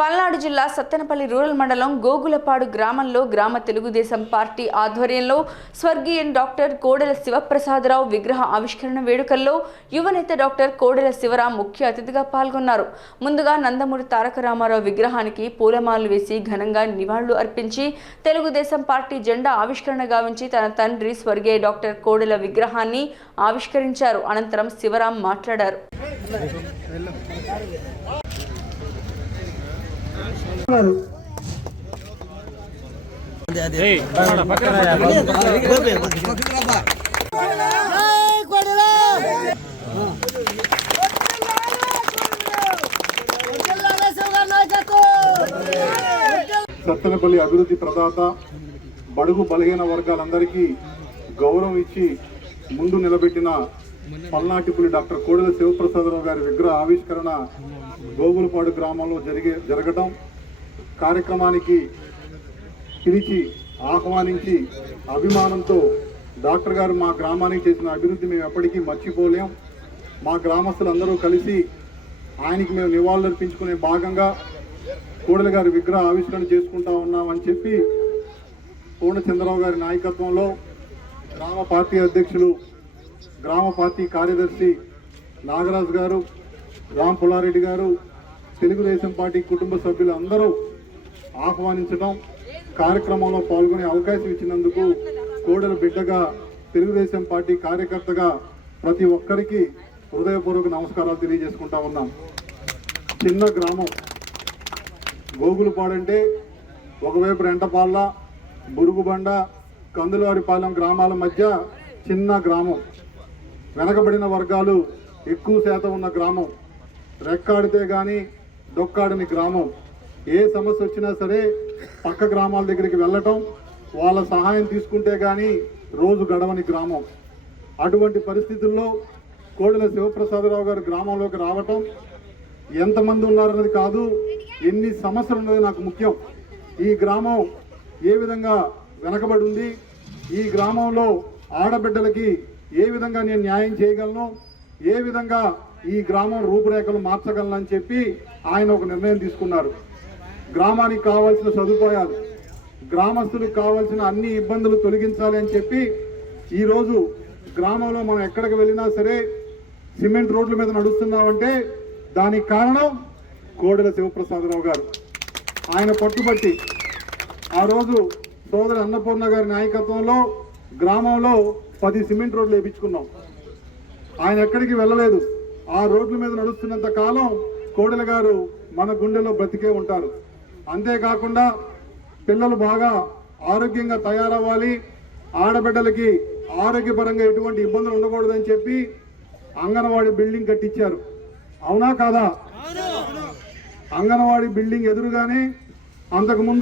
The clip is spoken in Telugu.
పల్నాడు జిల్లా సత్తెనపల్లి రూరల్ మండలం గోగులపాడు గ్రామంలో గ్రామ తెలుగుదేశం పార్టీ ఆధ్వర్యంలో స్వర్గీయ డాక్టర్ కోడెల శివప్రసాదరావు విగ్రహ ఆవిష్కరణ వేడుకల్లో యువనేత డాక్టర్ కోడెల శివరాం ముఖ్య అతిథిగా పాల్గొన్నారు. ముందుగా నందమూరి తారక రామారావు విగ్రహానికి పూలమాలలు వేసి ఘనంగా నివాళులు అర్పించి తెలుగుదేశం పార్టీ జెండా ఆవిష్కరణ గావించి తన తండ్రి స్వర్గీయ డాక్టర్ కోడెల విగ్రహాన్ని ఆవిష్కరించారు. అనంతరం శివరాం మాట్లాడారు. సత్తెనపల్లి అభివృద్ధి ప్రదాత బడుగు బలహీన వర్గాలందరికీ గౌరవం ఇచ్చి ముందు నిలబెట్టిన పల్నాటిపులి డాక్టర్ కోడెల శివప్రసాదరావు గారి విగ్రహ ఆవిష్కరణ గోగులపాడు గ్రామంలో జరిగే జరగటం కార్యక్రమానికి పిలిచి ఆహ్వానించి అభిమానంతో డాక్టర్ గారు మా గ్రామానికి చేసిన అభివృద్ధి మేము ఎప్పటికీ మర్చిపోలేం. మా గ్రామస్తులందరూ కలిసి ఆయనకి మేము నివాళులర్పించుకునే భాగంగా కోడెల గారి విగ్రహ ఆవిష్కరణ చేసుకుంటా ఉన్నామని చెప్పి పూర్ణచంద్రరావు గారి నాయకత్వంలో గ్రామ పార్టీ అధ్యక్షులు గ్రామ పార్టీ కార్యదర్శి నాగరాజు గారు రామ్ పుల్లారెడ్డి గారు తెలుగుదేశం పార్టీ కుటుంబ సభ్యులు అందరూ ఆహ్వానించడం కార్యక్రమంలో పాల్గొనే అవకాశం ఇచ్చినందుకు కోడల బిడ్డగా తెలుగుదేశం పార్టీ కార్యకర్తగా ప్రతి ఒక్కరికి హృదయపూర్వక నమస్కారాలు తెలియజేసుకుంటా ఉన్నాం. చిన్న గ్రామం. గోగులపాడంటే ఒకవైపు రెంటపాళ్ళ బురుగుబండ కందులవారిపాలెం గ్రామాల మధ్య చిన్న గ్రామం. వెనకబడిన వర్గాలు ఎక్కువ శాతం ఉన్న గ్రామం. రెక్కాడితే కానీ డొక్కాడని గ్రామం. ఏ సమస్య వచ్చినా సరే పక్క గ్రామాల దగ్గరికి వెళ్ళటం వాళ్ళ సహాయం తీసుకుంటే కానీ రోజు గడవని గ్రామం. అటువంటి పరిస్థితుల్లో కోడెల శివప్రసాదరావు గారు గ్రామంలోకి రావటం ఎంతమంది ఉన్నారన్నది కాదు ఎన్ని సమస్యలు ఉన్నది నాకు ముఖ్యం. ఈ గ్రామం ఏ విధంగా వెనకబడి ఉంది ఈ గ్రామంలో ఆడబిడ్డలకి ఏ విధంగా నేను న్యాయం చేయగలను ఏ విధంగా ఈ గ్రామం రూపురేఖలు మార్చగలను అని చెప్పి ఆయన ఒక నిర్ణయం తీసుకున్నారు. గ్రామానికి కావాల్సిన సదుపాయాలు గ్రామస్తులకు కావాల్సిన అన్ని ఇబ్బందులు తొలగించాలి అని చెప్పి ఈరోజు గ్రామంలో మనం ఎక్కడికి వెళ్ళినా సరే సిమెంట్ రోడ్ల మీద నడుస్తున్నామంటే దానికి కారణం కోడెల శివప్రసాదరావు గారు. ఆయన పట్టుబట్టి ఆ రోజు సోదరి అన్నపూర్ణ గారి నాయకత్వంలో గ్రామంలో పది సిమెంట్ రోడ్లు వేయించుకున్నాం ఆయన ఎక్కడికి వెళ్ళలేదు. ఆ రోడ్ల మీద నడుస్తున్నంత కాలం కోడెల గారు మన గుండెలో బ్రతికే ఉంటారు. అంతేకాకుండా పిల్లలు బాగా ఆరోగ్యంగా తయారవ్వాలి. ఆడబిడ్డలకి ఆరోగ్యపరంగా ఎటువంటి ఇబ్బందులు ఉండకూడదని చెప్పి అంగన్వాడీ బిల్డింగ్ కట్టించారు. అవునా కాదా? అంగన్వాడీ బిల్డింగ్ ఎదురుగానే అంతకుముందు